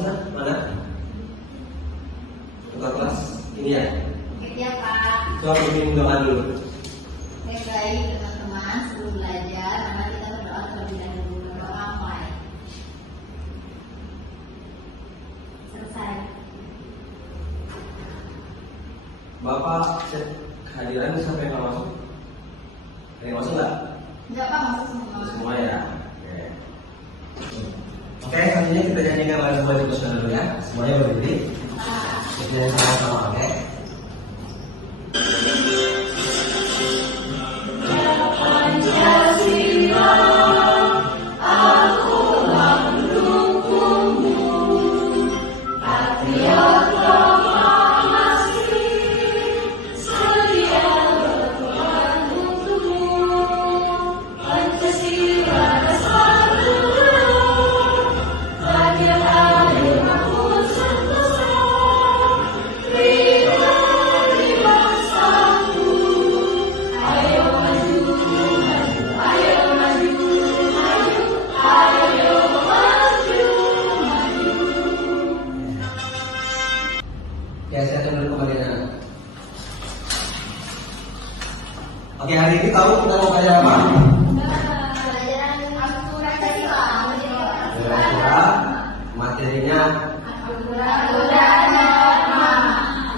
kelasnya mana? Buka kelas ini ya? Iya Pak. Coba bikin doa dulu. Baik teman-teman, sebelum belajar, mari kita berdoa terlebih dahulu. Berdoa mulai. Selesai. Bapak cek kehadiran siapa yang nggak masuk? Ada yang masuk nggak? Enggak Pak, masuk semua. Semua ya. Oke, selanjutnya kita nyanyikan lagu buat ibu dulu ya. Semuanya berdiri. Kita nyanyi sama-sama, oke? Ya, saya akan dulu kembali anak. Oke, hari ini tahu kita mau belajar apa? Pelajaran Al-Quran tadi Pak. Al-Quran, materinya.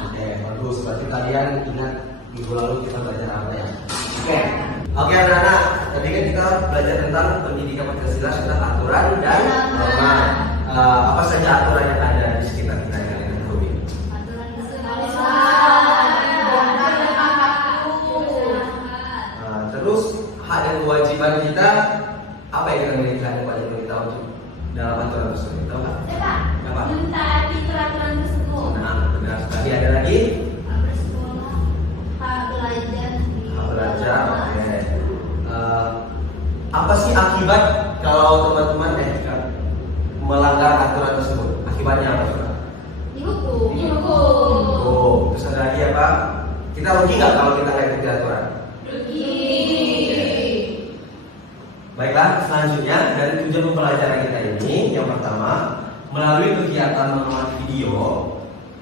Oke, bagus. Berarti kalian ingat minggu lalu kita belajar apa ya? Oke anak-anak. Tadi kan kita belajar tentang pendidikan Pancasila, tentang aturan dan norma. Apa saja aturan yang ada di sekitar kita yang kalian ketahui? Terus hak dan kewajiban kita, apa yang kita miliki hak dan kewajiban kita untuk dalam aturan tersebut? Tahu nggak? Apa? Mentaati peraturan tersebut. Nah, benar sekali. Ada lagi? Bersekolah, hak belajar. Hak belajar. Oke. Apa sih akibat kalau teman-teman melanggar aturan tersebut? Akibatnya apa coba? Dihukum. Oh, terus ada lagi apa? Kita rugi nggak kalau kita nggak ikuti aturan? Baiklah, selanjutnya dari tujuan pembelajaran kita ini, yang pertama, melalui kegiatan mengamati video,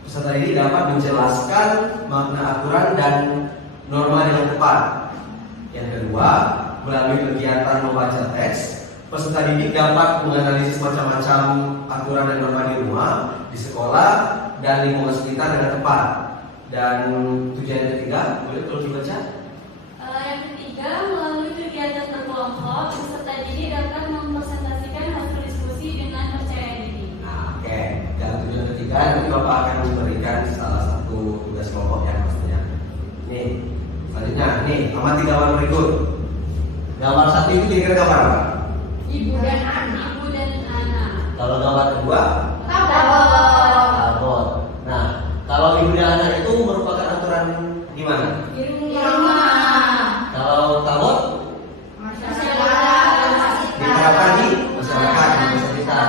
peserta ini dapat menjelaskan makna aturan dan norma dengan tepat. Yang kedua, melalui kegiatan membaca teks, peserta didik dapat menganalisis macam-macam aturan dan norma di rumah, di sekolah, dan lingkungan sekitar dengan tepat. Dan tujuan yang ketiga, boleh kalau dibaca? Yang ketiga, melalui kegiatan berkelompok, peserta didik dapat mempresentasikan hasil diskusi dengan percaya diri. Nah, oke. Dan tujuan ketiga, nanti Bapak akan memberikan salah satu tugas kelompok yang pastinya. Nih, selanjutnya, nih, amati gambar berikut. Gambar satu itu kira-kira gambar apa? Ibu dan anak. Kalau gambar kedua, tabot. Nah, kalau ibu dan anak itu merupakan aturan gimana? Di rumah. Kalau tabot diterapkan di masyarakat, di desa kita.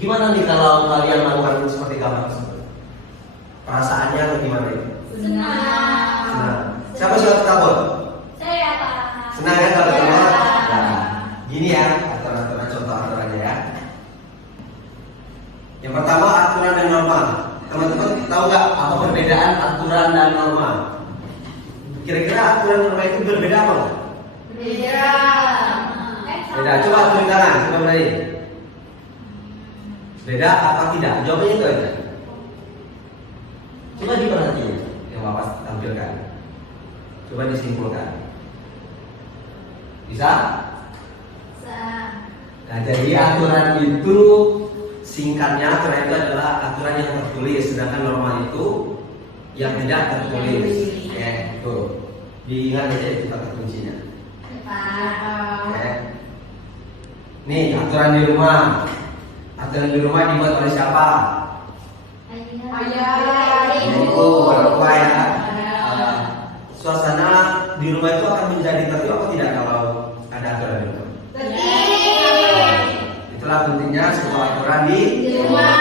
Gimana nih kalau kalian melakukan seperti gambar tersebut? Perasaannya bagaimana itu? Senang. Siapa suka tabot? Saya Pak. Senang ya kalau tabot? Nah, gini ya aturan-aturan, contoh aturannya ya. Yang pertama, aturan dan norma. Teman-teman tahu nggak apa perbedaan aturan dan norma? Kira-kira aturan dan norma itu berbeda apa nggak? Beda. Coba tulis tangan, coba berani. Beda atau tidak? Jawabnya itu aja. Coba diperhatiin yang Bapak tampilkan. Coba disimpulkan. Bisa? Nah, jadi aturan itu singkatnya, aturan itu adalah aturan yang tertulis, sedangkan norma itu yang tidak tertulis. Oke, tuh. Diingat aja itu kata kuncinya. Oke. Nih, aturan di rumah. Aturan di rumah dibuat oleh siapa? Ibu, orang tua ya. Suasana di rumah itu akan menjadi tertib atau tidak kalau ada aturan itu? Itulah pentingnya sebuah aturan di rumah.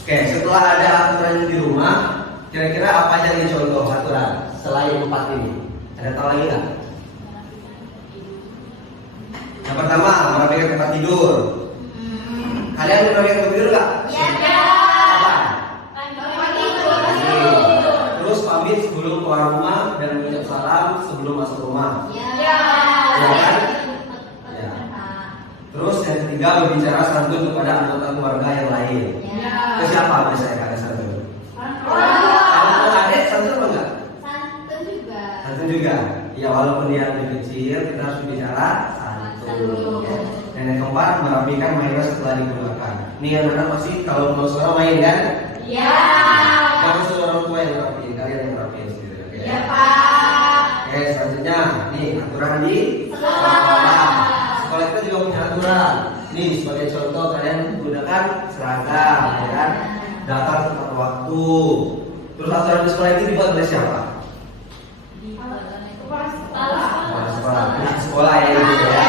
Oke, setelah ada aturan di rumah, kira-kira apa aja nih contoh aturan selain 4 ini? Ada tahu lagi nggak? Yang pertama, merapikan tempat tidur. Kalian udah lihat video nggak? Ya. Apa? Pagi. Terus pamit sebelum keluar rumah dan mengucap salam sebelum masuk rumah. Ya. Ya. Ya kan? Ya. Terus yang ketiga berbicara santun kepada anggota keluarga yang lain. Ya. Ke siapa biasanya ada santun? Orang. Kalau adik santun apa enggak? Santun juga. Santun juga. Ya walaupun dia lebih kecil kita harus bicara santun. Ya. Dan yang keempat merapikan mainan setelah digunakan. Nih anak-anak pasti kalau mau suara main kan? Ya. Kamu suruh orang tua yang rapiin, kalian yang rapiin sendiri. Oke? Ya, Pak. Oke, selanjutnya nih aturan di Sekolah. Sekolah kita juga punya aturan. Nih sebagai contoh kalian gunakan seragam, ya kan? Datang tepat waktu. Terus aturan di sekolah ini dibuat oleh siapa? Kepala sekolah. Pihak sekolah ya gitu ya.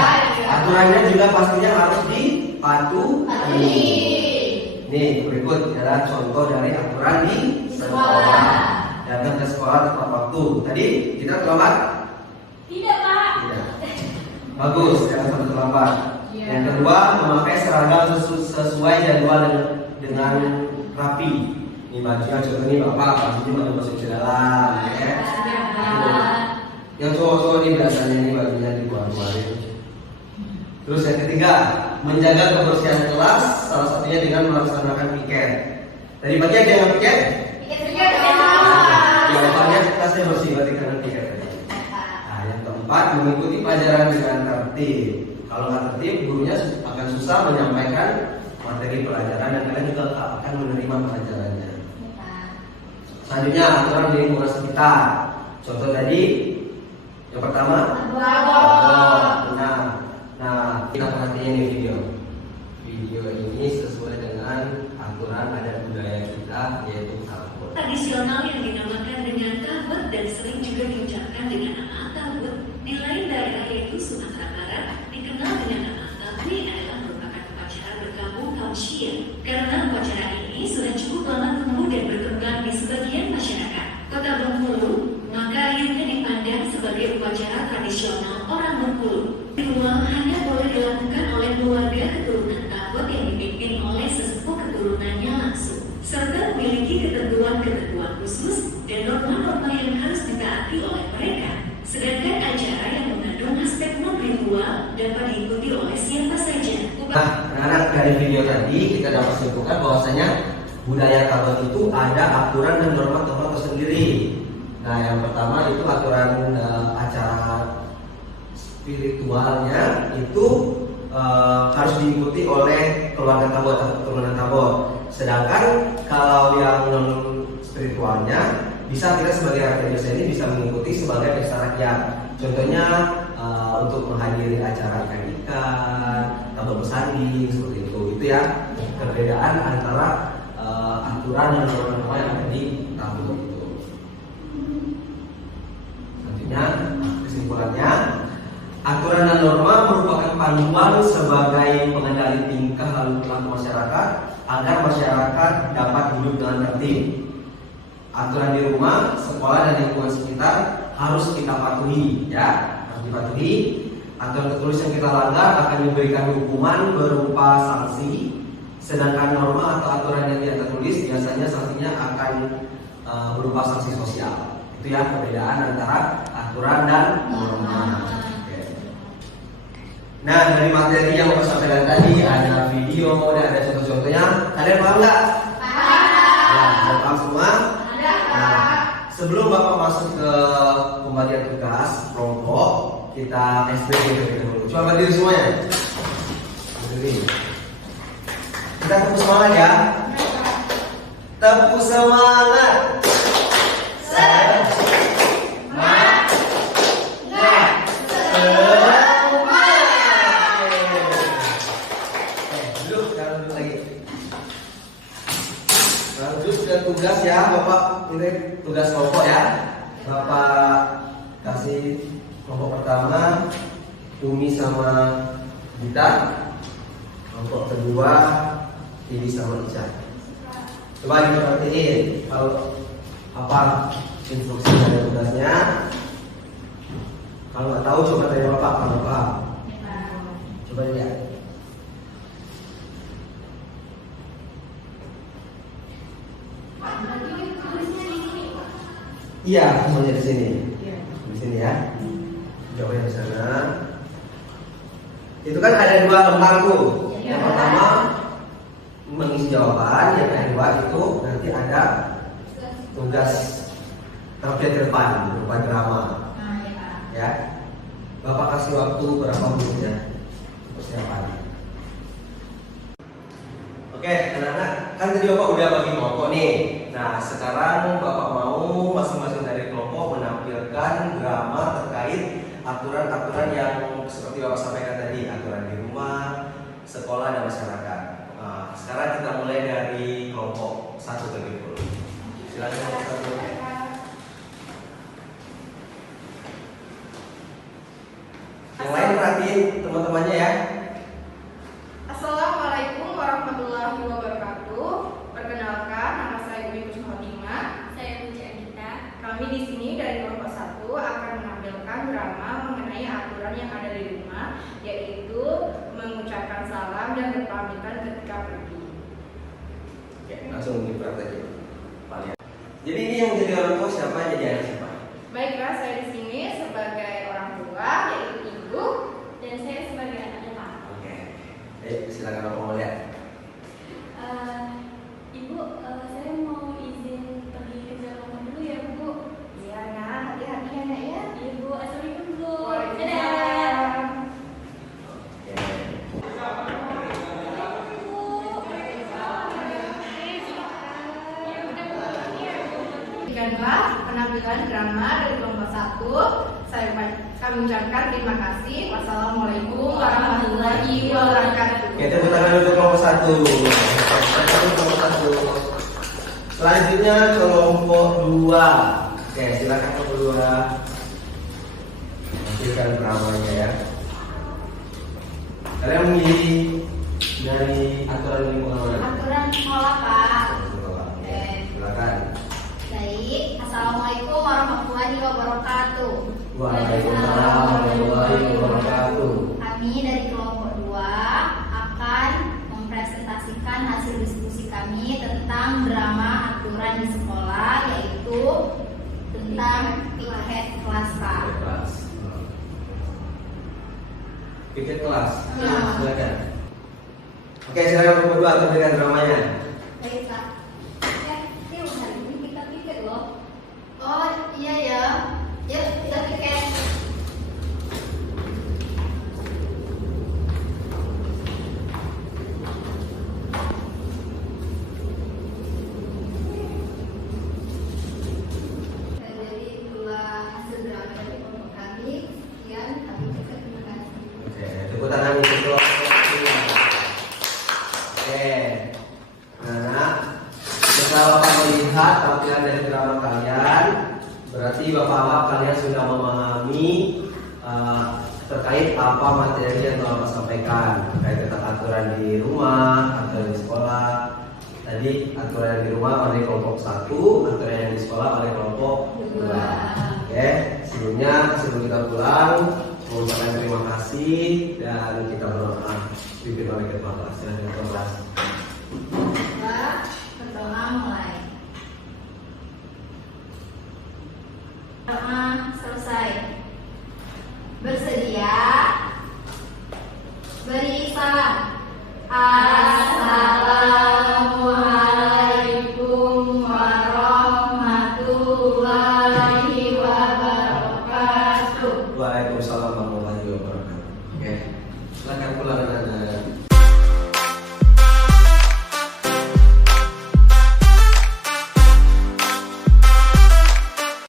Aturannya juga pastinya harus dipatuhi. Nih berikut adalah contoh dari aturan di sekolah. Datang ke sekolah tepat waktu. Tadi kita terlambat? Tidak, Pak. Tidak. Bagus, jangan sampai terlambat. Iya. Yang kedua, memakai seragam sesuai jadwal dengan rapi. Ini bajunya contoh ini bapak, bajunya baru masuk ke dalam, ya. Yang cowok-cowok ini biasanya ini bajunya dikeluarin. Terus yang ketiga, menjaga kebersihan kelas, salah satunya dengan melaksanakan piket. Tadi pagi ada yang piket? Ya, bapaknya kelasnya bersih, berarti karena piket tadi. Nah, yang keempat, mengikuti pelajaran dengan tertib. Kalau nggak tertib, gurunya akan susah menyampaikan materi pelajaran dan kalian juga tak akan menerima pelajarannya. Selanjutnya, aturan di lingkungan sekitar. Contoh tadi, yang pertama, Nah, kita perhatiin ini video. Video ini sesuai dengan aturan adat budaya kita, yaitu kabut. Tradisional yang dinamakan dengan kabut dan sering juga diucapkan dengan nama kabut. Di lain daerah yaitu Sumatera Barat dikenal dengan nama Tabli adalah merupakan upacara berkabung kaum Syiah. Karena upacara ini sudah cukup lama tumbuh dan berkembang di sebagian masyarakat Kota Bengkulu, maka akhirnya dipandang sebagai upacara tradisional orang Bengkulu. Ritual hanya boleh dilakukan oleh keluarga keturunan kabut yang dipimpin oleh sesepuh keturunannya langsung, serta memiliki ketentuan-ketentuan khusus dan norma-norma yang harus ditaati oleh mereka. Sedangkan acara yang mengandung aspek non-ritual dapat diikuti oleh siapa saja. Nah, anak-anak dari video tadi kita dapat simpulkan bahwasanya budaya kabut itu ada aturan dan norma-norma tersendiri. Nah, yang pertama itu aturan acara spiritualnya itu harus diikuti oleh keluarga kabut atau keturunan kabut. Sedangkan kalau yang non spiritualnya bisa kita sebagai rakyat biasa ini bisa mengikuti sebagai pesta rakyat. Contohnya untuk menghadiri acara ikan-ikan, tabur bersanding seperti itu. Itu ya perbedaan antara aturan dan norma-norma yang ada di kabut itu. Selanjutnya kesimpulannya. Aturan dan norma merupakan panduan sebagai pengendali tingkah lalu perilaku masyarakat agar masyarakat dapat hidup dengan tertib. Aturan di rumah, sekolah dan lingkungan sekitar harus kita patuhi, ya, harus dipatuhi. Aturan tertulis yang kita langgar akan diberikan hukuman berupa sanksi, sedangkan norma atau aturan yang tidak tertulis biasanya sanksinya akan berupa sanksi sosial. Itu ya perbedaan antara aturan dan norma. Nah, dari materi yang saya sampaikan tadi ada video dan ada contoh-contohnya. Kalian paham nggak? Nah, paham semua? Nah, sebelum Bapak masuk ke pembagian tugas kelompok, kita SBY terlebih dahulu. Coba berdiri semuanya. Berdiri. Kita tepuk semangat ya. Tepuk semangat. Tugas ya, Bapak ini tugas kelompok ya. Bapak kasih kelompok pertama Umi sama Gita, kelompok kedua Tibi sama Ica. Coba kita perhatiin kalau apa instruksi dari tugasnya. Kalau nggak tahu coba tanya Bapak, kalau Bapak coba lihat. Iya, semuanya di sini. Iya. Di sini ya. Jawabnya di sana. Itu kan ada 2 lembar tuh. Iya. Yang pertama mengisi jawaban, yang kedua itu nanti ada tugas terkait ke depan berupa drama. Nah, ya Kak. Ya. Bapak kasih waktu berapa menit ya persiapan. Oke, anak-anak, kan tadi Bapak udah bagi kelompok nih. Nah, sekarang Bapak mau masing-masing dari kelompok menampilkan drama terkait aturan-aturan yang seperti Bapak sampaikan tadi, aturan di rumah, sekolah, dan masyarakat. Nah, sekarang kita mulai dari kelompok 1 terlebih dahulu. Silakan kelompok 1. Yang lain perhatiin teman-temannya ya. Assalamualaikum warahmatullahi wabarakatuh. Perkenalkan, nama saya Umi Kusmohatimah. Saya Puji Anita. Kami di sini dari kelompok 1 akan menampilkan drama mengenai aturan yang ada di rumah, yaitu mengucapkan salam dan berpamitan ketika pergi. Oke, langsung dipraktekin. Jadi ini yang jadi orang tua siapa? Jadi anak siapa? Baiklah, saya di sini sebagai orang tua, yaitu ibu. Dan saya sebagai anaknya Pak. Oke. Silakan Bapak mau lihat. Ibu, saya mau izin pergi kerja rumah dulu ya Bu. Iya, nah, hati-hati ya, Nak ya. Ibu, assalamualaikum Bu. Dadah. Waalaikumsalam. Oke. Demikianlah penampilan drama dari kelompok 1. Kami ucapkan terima kasih. Wassalamualaikum warahmatullahi wabarakatuh. Oke, tepuk tangan untuk kelompok 1. Kelompok 1. Selanjutnya kelompok 2. Oke, silakan kelompok 2. Tampilkan dramanya ya. Kalian memilih dari aturan lingkungan mana? Aturan sekolah, Pak. Oke, silakan. Baik. Assalamualaikum warahmatullahi wabarakatuh. Waalaikumsalam warahmatullahi wabarakatuh. Kami dari kelompok 2 akan mempresentasikan hasil diskusi kami tentang drama aturan di sekolah, yaitu tentang tiket kelas, Pak. Kelas. Tiket kelas. Ya. Silakan. Oke, silakan kelompok 2 tampilkan dramanya. Baik, Kak. Yuk, hari ini kita piket loh. Oh, iya ya. Yuk, kita piket. Jadi itulah hasil drama dari kelompok kami. Sekian, kami ucapkan terima kasih. Oke, tepuk tangan untuk kelompok 2. Oke. Nah, setelah Bapak melihat tampilan dari drama kalian, berarti Bapak harap kalian sudah memahami terkait apa materi yang telah Bapak sampaikan terkait tentang aturan di rumah, aturan di sekolah. Tadi aturan yang di rumah oleh kelompok 1, aturan yang di sekolah oleh kelompok 2. Oke, sebelum kita pulang, mengucapkan terima kasih dan kita berdoa. Pimpin oleh ketua kelas. Silakan ketua kelas. Kita berdoa mulai. Doa selesai. Bersedia. Beri salam. Assalamualaikum warahmatullahi wabarakatuh. Waalaikumsalam warahmatullahi wabarakatuh. Oke, silakan pulang.